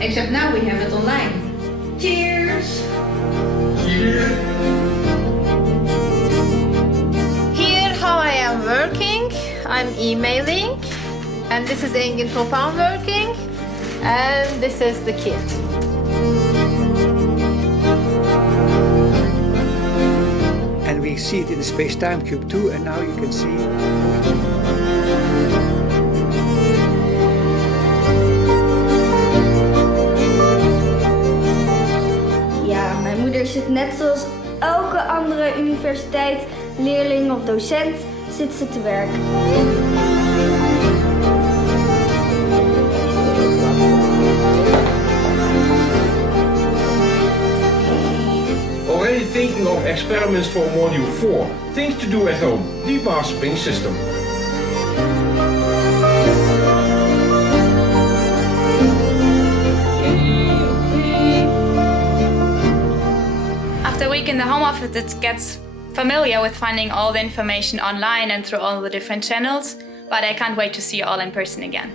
Except now we have it online. Cheers! Cheers! Here how I am working, I'm emailing, and this is Engin Topan working, and this is the kid. And we see it in the space-time cube too, and now you can see. Ja, mijn moeder zit net zoals elke andere universiteit, leerling of docent, zit ze te werken. Already thinking of experiments for module 4. Things to do at home. Deep mastering system. After a week in the home office, it gets familiar with finding all the information online and through all the different channels, but I can't wait to see you all in person again.